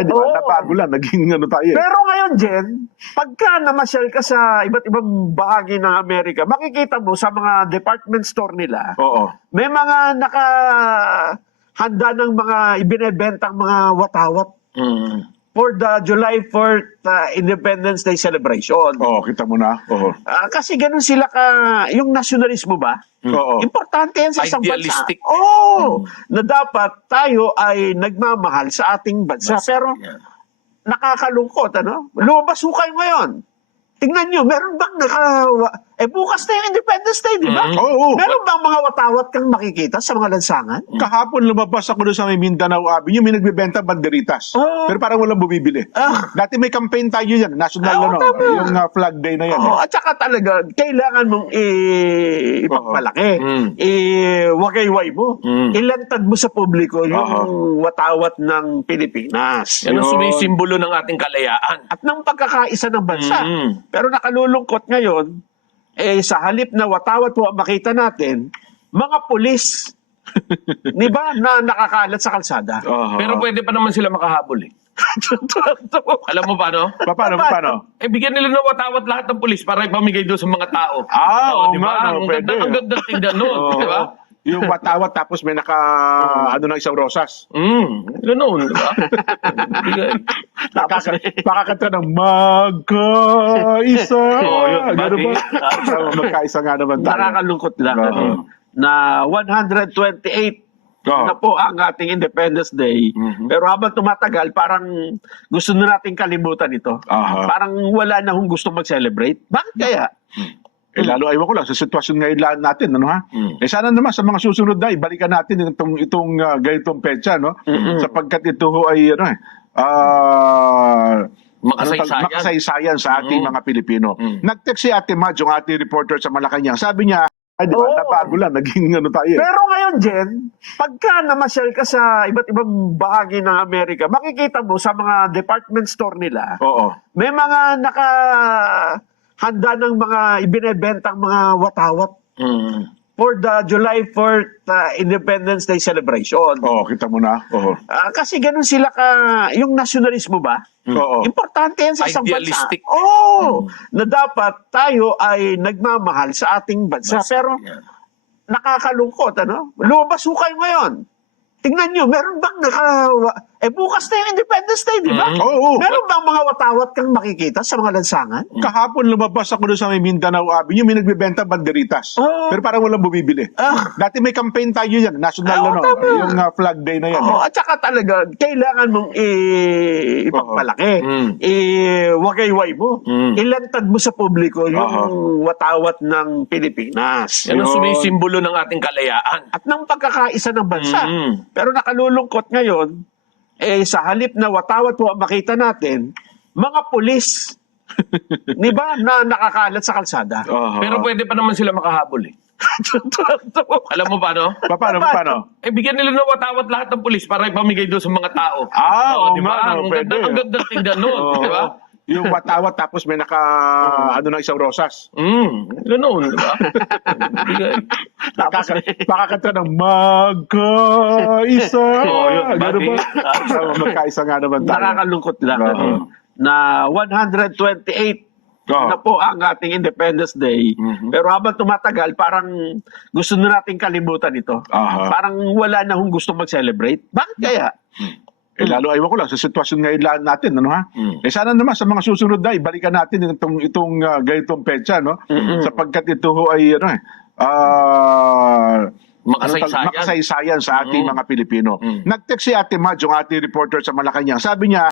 Ay, di ba? Oo. Nabago lang. Naging ano tayo. Pero ngayon, Jen, pagka namasyal ka sa iba't ibang bahagi ng Amerika, makikita mo sa mga department store nila, Oo. may mga nakahanda ng mga ibinebentang mga watawat for the July 4th Independence Day celebration. Oo, kita mo na. Oo. Kasi ganun sila yung nasyonalismo ba? Oo. Importante yan sa isang bansa. Idealistic. Oo, na dapat tayo ay nagmamahal sa ating bansa. Pero nakakalungkot, ano? Lumabas ho kayo ngayon. Tingnan nyo, meron bang bukas na yung Independence Day, di ba? Oo. Meron bang mga watawat kang makikita sa mga lansangan? Kahapon lumabas ako doon sa may Mindanao Avenue, may nagbebenta banderitas. Oo. Pero parang walang bumibili. Dati may campaign tayo yan, national tama. yung flag day na yan. Oo, at saka talaga, kailangan mong ipagmalaki. Iwagayway mo. Ilantad mo sa publiko yung watawat ng Pilipinas. Yan ang sumisimbolo ng ating kalayaan. At ng pagkakaisa ng bansa. Pero nakalulungkot ngayon, sa halip na watawat po ang makita natin, mga pulis, di ba, na nakakalat sa kalsada. Pero pwede pa naman sila makahabol eh. Alam mo paano? Paano? Bigyan nila ng watawat lahat ng pulis para ipamigay doon sa mga tao. Oo di ba? nga, no, Ang pwede. ganda tingnan nun, di ba? Yung watawat tapos may ano na isang rosas. Ganoon, di ba? Pakakanta ng magkaisa. Yun, Gano ba? buddy. Magkaisa nga naman tayo. Nakakalungkot lang na 128 na po ang ating Independence Day. Pero habang tumatagal, parang gusto na nating kalimutan ito. Parang wala na hong gusto mag-celebrate. Bakit kaya? Lalo ayaw ko lang sa sitwasyon ngayon natin, ano ha? Sana naman sa mga susunod na ibalikan natin itong ganitong petsa, no? Sapagkat ito ho ay makasaysayan sa ating mga Pilipino. Nag-text si Ate Madge, yung ating reporter sa Malacanang. Sabi niya, ay, di ba, nabago lang, naging ano tayo. Pero ngayon, Jen, pagka namasyal ka sa iba't ibang bahagi ng Amerika, makikita mo sa mga department store nila, may mga nakahanda ng mga ibinebentang mga watawat for the July 4th Independence Day celebration. Oo, kita mo na. Kasi ganun sila yung nasyonalismo ba? Importante yan sa isang Idealistic. bansa. Oo, na dapat tayo ay nagmamahal sa ating bansa. Pero nakakalungkot, ano? Lumabas ho kayo ngayon. Tingnan nyo, meron bang bukas na yung Independence Day, di ba? Oo. Meron bang mga watawat kang makikita sa mga lansangan? Kahapon lumabas ako doon sa may Mindanao Avenue, may nagbebenta banderitas. Pero parang walang bumibili. Dati may campaign tayo yan, national yung flag day na yan. At saka talaga, kailangan mong ipagmalaki. Iwagayway mo. Ilantad mo sa publiko yung watawat ng Pilipinas. Yan ang sumisimbolo ng ating kalayaan. At ng pagkakaisa ng bansa. Pero nakalulungkot ngayon, sa halip na watawat po ang makita natin, mga pulis, di ba, na nakakalat sa kalsada. Pero pwede pa naman sila makahabol eh. Alam mo paano? Paano? Bigyan nila ng watawat lahat ng pulis para ipamigay doon sa mga tao. Oo di ba? nga, no, Ang pwede. ganda tingnan nun, di ba? Yung watawat tapos may ano na isang rosas. Ganoon, di ba? Pakakanta ng magkaisa. Yun, Gano buddy. ba? Magkaisa nga naman tayo. Nakakalungkot lang na 128 na po ang ating Independence Day. Pero habang tumatagal, parang gusto na nating kalimutan ito. Parang wala na hong gusto mag-celebrate. Bakit kaya? Lalo ayaw ko lang sa sitwasyon ngayon natin, ano ha? Sana naman sa mga susunod na ibalikan natin itong ganitong petsa, no? Sapagkat ito ho ay makasaysayan sa ating mga Pilipino. Nag-text si Ate Madge, yung ating reporter sa Malacanang. Sabi niya,